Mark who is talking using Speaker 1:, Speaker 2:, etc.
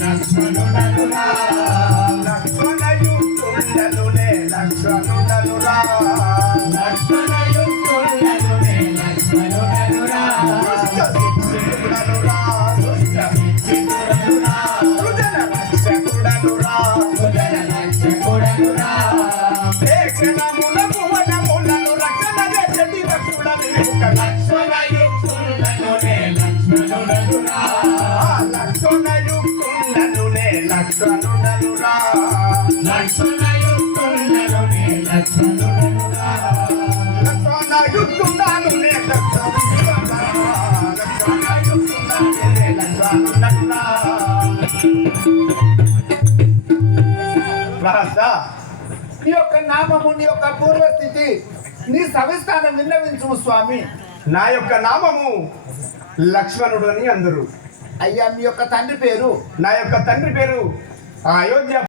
Speaker 1: లక్ష్మణుడనురా
Speaker 2: లక్ష్మణయుక్తుడనునే లక్ష్మణుడనురా
Speaker 1: లక్ష్మణయుక్తుడనునే లక్ష్మణుడనురా
Speaker 2: దుష్ట శిక్షకుడనురా
Speaker 1: శిక్షితుడనురా
Speaker 2: సుజన రక్షకుడనురా
Speaker 1: సుజన రక్షకుడనురా
Speaker 2: ప్రేక్షణములకు వనములను రక్షణ చేసటి రక్షుడని ఒక
Speaker 1: లక్ష్మణయుక్తుడనునే లక్ష్మణుడనురా
Speaker 2: లక్ష్మణుడనురా
Speaker 1: లక్ష్మణయుక్తుడనునే
Speaker 3: నీ యొక్క నామము నీ యొక్క పూర్వస్థితి నీ సవిస్థానం విన్నవించు స్వామి.
Speaker 2: నా యొక్క నామము లక్ష్మణుడు అని అందరు.
Speaker 3: అయ్యా మీ యొక్క తండ్రి పేరు?
Speaker 2: నా యొక్క తండ్రి పేరు అయోధ్య